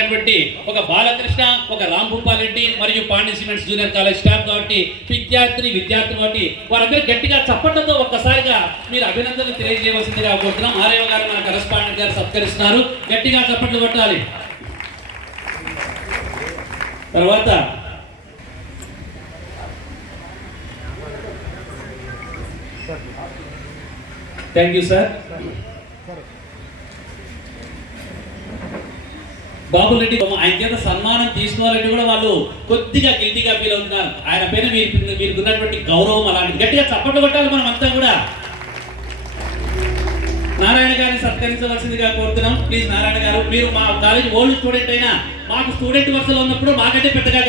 కాబట్టి ఒక బాలకృష్ణ ఒక రామ్ రెడ్డి మరియు Pandya cements junior college staff కాబట్టి విద్యార్థి విద్యార్థి కాబట్టి వారందరూ గట్టిగా చప్పట్లతో ఒక్కసారిగా మీరు అభినందనలు తెలియజేయవలసిందిగా కోరుతున్నాం. ఆర్యవ గారు మన కరస్పాండెంట్ గారు సత్కరిస్తున్నారు. గట్టిగా చప్పట్లు కొట్టాలి. తర్వాత థ్యాంక్ యూ సార్ బాబురెడ్డి ఆయన చేత సన్మానం తీసుకోవాలంటే కూడా వాళ్ళు కొద్దిగా గిల్టీగా ఫీల్ అవుతున్నారు. ఆయన పైన మీరు మీరుకున్నటువంటి గౌరవం అలాంటి గట్టిగా చప్పట్లు కొట్టాలి మనం అంతా కూడా. నారాయణ గారిని సత్కరించవలసిందిగా కోరుతున్నాం. ప్లీజ్ నారాయణ గారు మీరు మా కాలేజ్ ఓల్డ్ స్టూడెంట్ అయినా మాకు స్టూడెంట్ వరుసలో ఉన్నప్పుడు మాకంటే పెద్దగా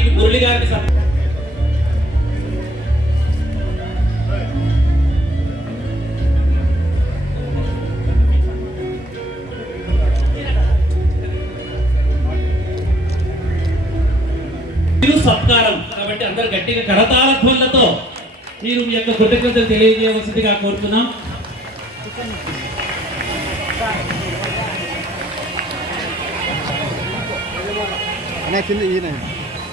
మీకు మురళి గారిని సత్కారం. కాబట్టి అందరు గట్టిగా కరతాళ ధ్వనులతో మీరు మీ యొక్క కృతజ్ఞతలు తెలియజేయవలసిందిగా కోరుతున్నాం. అనే కింద ఈయన.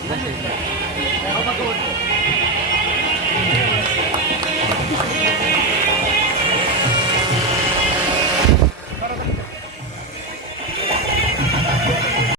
Thank you.